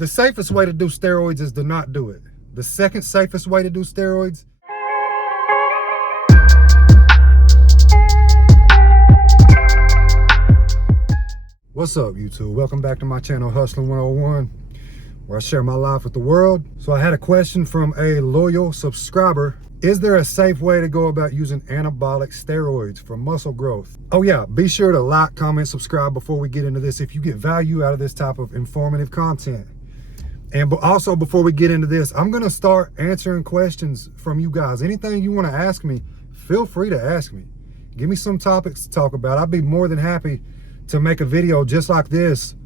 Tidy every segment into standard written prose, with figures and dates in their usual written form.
The safest way to do steroids is to not do it. The second safest way to do steroids . What's up, YouTube? Welcome back to my channel, Hustling 101, where I share my life with the world. So I had a question from a loyal subscriber. Is there a safe way to go about using anabolic steroids for muscle growth? Oh yeah, be sure to like, comment, subscribe before we get into this if you get value out of this type of informative content. And also, before we get into this, I'm gonna start answering questions from you guys. Anything you wanna ask me, feel free to ask me. Give me some topics to talk about. I'd be more than happy to make a video just like this,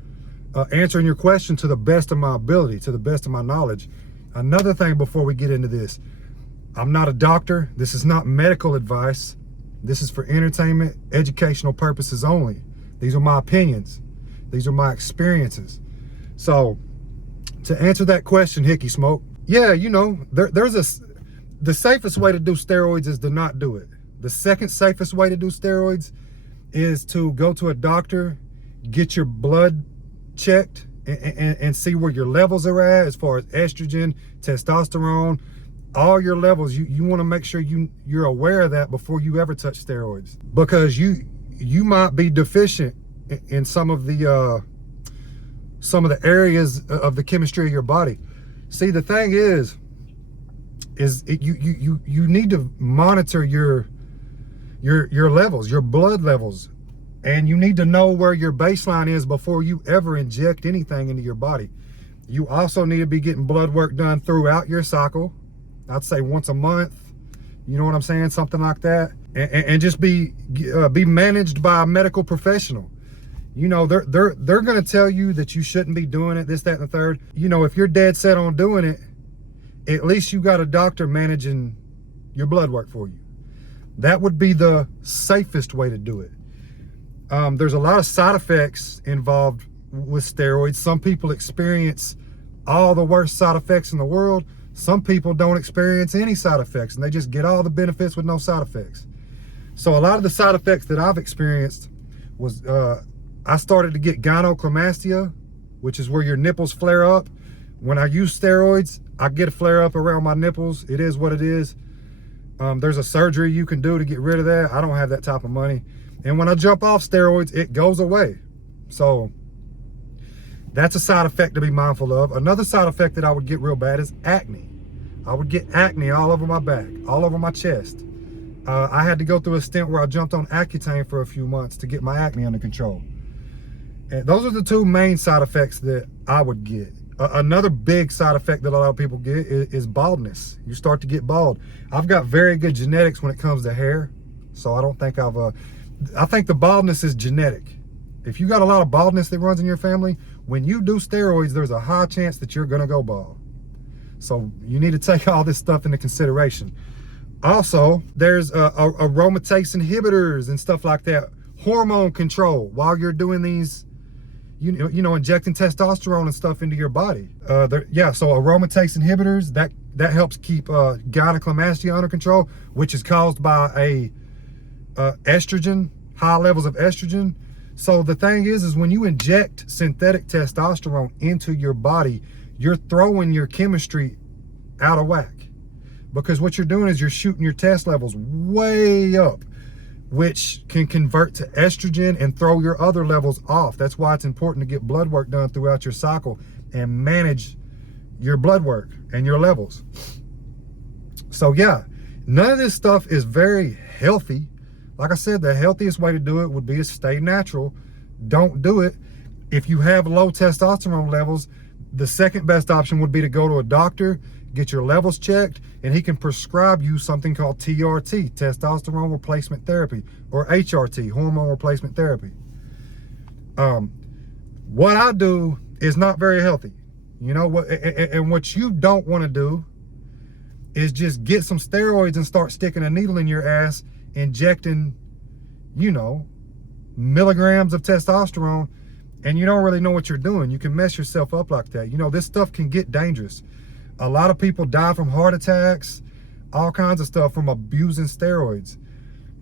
answering your question to the best of my ability, to the best of my knowledge. Another thing before we get into this, I'm not a doctor. This is not medical advice. This is for entertainment, educational purposes only. These are my opinions. These are my experiences. So to answer that question, Hickey Smoke, yeah, you know, the safest way to do steroids is to not do it. The second safest way to do steroids is to go to a doctor, get your blood checked and see where your levels are at as far as estrogen, testosterone, all your levels. You want to make sure you're aware of that before you ever touch steroids, because you might be deficient in some of the areas of the chemistry of your body. See, the thing is you need to monitor your levels, your blood levels, and you need to know where your baseline is before you ever inject anything into your body. You also need to be getting blood work done throughout your cycle. I'd say once a month, you know what I'm saying? Something like that. And just be managed by a medical professional. You know, they're gonna tell you that you shouldn't be doing it, this, that, and the third. You know, if you're dead set on doing it, at least you got a doctor managing your blood work for you. That would be the safest way to do it. There's a lot of side effects involved with steroids. Some people experience all the worst side effects in the world. Some people don't experience any side effects and they just get all the benefits with no side effects. So a lot of the side effects that I've experienced was, I started to get gynecomastia, which is where your nipples flare up. When I use steroids, I get a flare up around my nipples. It is what it is. There's a surgery you can do to get rid of that. I don't have that type of money. And when I jump off steroids, it goes away. So that's a side effect to be mindful of. Another side effect that I would get real bad is acne. I would get acne all over my back, all over my chest. I had to go through a stint where I jumped on Accutane for a few months to get my acne under control. And those are the two main side effects that I would get. Another big side effect that a lot of people get is baldness. You start to get bald. I've got very good genetics when it comes to hair. So I don't think I think the baldness is genetic. If you got a lot of baldness that runs in your family, when you do steroids, there's a high chance that you're gonna go bald. So you need to take all this stuff into consideration. Also, there's aromatase inhibitors and stuff like that. Hormone control while you're doing these, you know, injecting testosterone and stuff into your body. So aromatase inhibitors, that helps keep gynecomastia under control, which is caused by a estrogen, high levels of estrogen. So the thing is when you inject synthetic testosterone into your body, you're throwing your chemistry out of whack, because what you're doing is you're shooting your test levels way up, which can convert to estrogen and throw your other levels off. That's why it's important to get blood work done throughout your cycle and manage your blood work and your levels. So yeah, none of this stuff is very healthy. Like I said, the healthiest way to do it would be to stay natural. Don't do it. If you have low testosterone levels, the second best option would be to go to a doctor, get your levels checked, and he can prescribe you something called TRT, testosterone replacement therapy, or HRT, hormone replacement therapy. What I do is not very healthy. You know what? And what you don't want to do is just get some steroids and start sticking a needle in your ass, injecting, you know, milligrams of testosterone, and you don't really know what you're doing. You can mess yourself up like that. You know, this stuff can get dangerous. A lot of people die from heart attacks, all kinds of stuff from abusing steroids.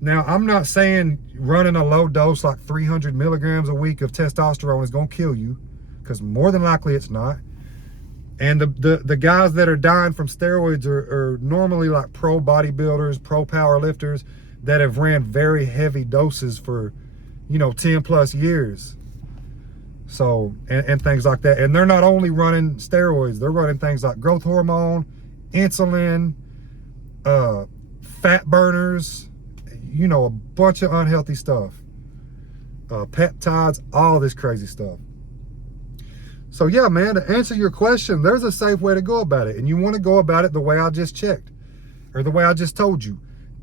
Now, I'm not saying running a low dose like 300 milligrams a week of testosterone is gonna kill you, because more than likely it's not. And the guys that are dying from steroids are normally like pro bodybuilders, pro power lifters that have ran very heavy doses for, you know, 10 plus years. So, and things like that. And they're not only running steroids, they're running things like growth hormone, insulin, fat burners, you know, a bunch of unhealthy stuff. Peptides, all this crazy stuff. So yeah, man, to answer your question, there's a safe way to go about it. And you want to go about it the way I just checked, or the way I just told you.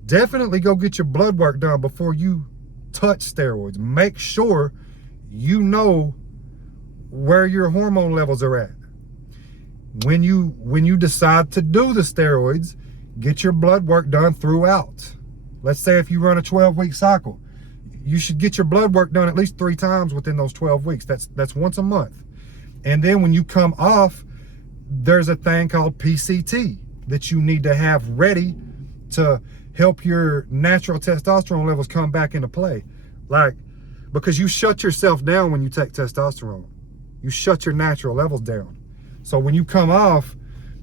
Definitely go get your blood work done before you touch steroids. Make sure you know where your hormone levels are at. When you decide to do the steroids, get your blood work done throughout. Let's say if you run a 12-week cycle, you should get your blood work done at least 3 times within those 12 weeks. That's once a month. And then when you come off, there's a thing called PCT that you need to have ready to help your natural testosterone levels come back into play. Like, because you shut yourself down when you take testosterone. You shut your natural levels down. So when you come off,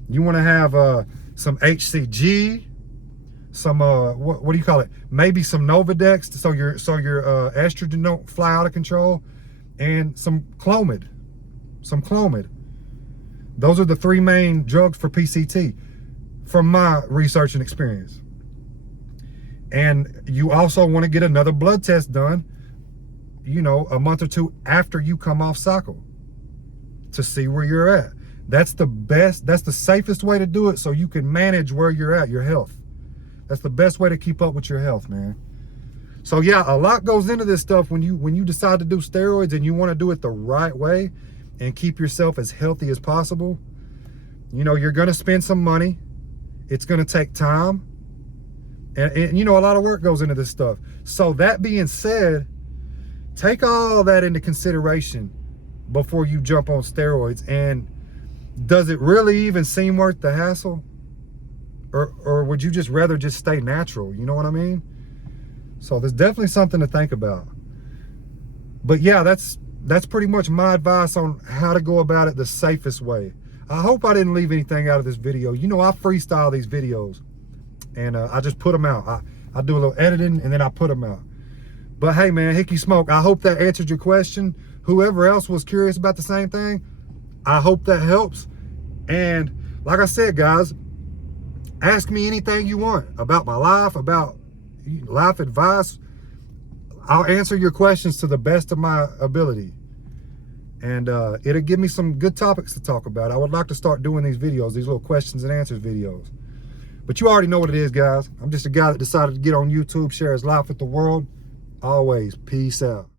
you want to have some HCG, some what do you call it? Maybe some Novadex, so your estrogen don't fly out of control, and some Clomid. Those are the 3 main drugs for PCT from my research and experience. And you also want to get another blood test done, you know, a month or 2 after you come off cycle to see where you're at. That's the best, that's the safest way to do it, so you can manage where you're at, your health. That's the best way to keep up with your health, man. So yeah, a lot goes into this stuff when you decide to do steroids, and you want to do it the right way and keep yourself as healthy as possible. You know, you're going to spend some money. It's going to take time. And you know, a lot of work goes into this stuff. So that being said, take all that into consideration before you jump on steroids. And does it really even seem worth the hassle? Or would you just rather just stay natural? You know what I mean? So there's definitely something to think about. But yeah, that's pretty much my advice on how to go about it the safest way. I hope I didn't leave anything out of this video. You know, I freestyle these videos, and I just put them out. I do a little editing, and then I put them out. But hey, man, Hickey Smoke, I hope that answered your question. Whoever else was curious about the same thing, I hope that helps. And like I said, guys, ask me anything you want about my life, about life advice. I'll answer your questions to the best of my ability. And it'll give me some good topics to talk about. I would like to start doing these videos, these little questions and answers videos. But you already know what it is, guys. I'm just a guy that decided to get on YouTube, share his life with the world. Always, peace out.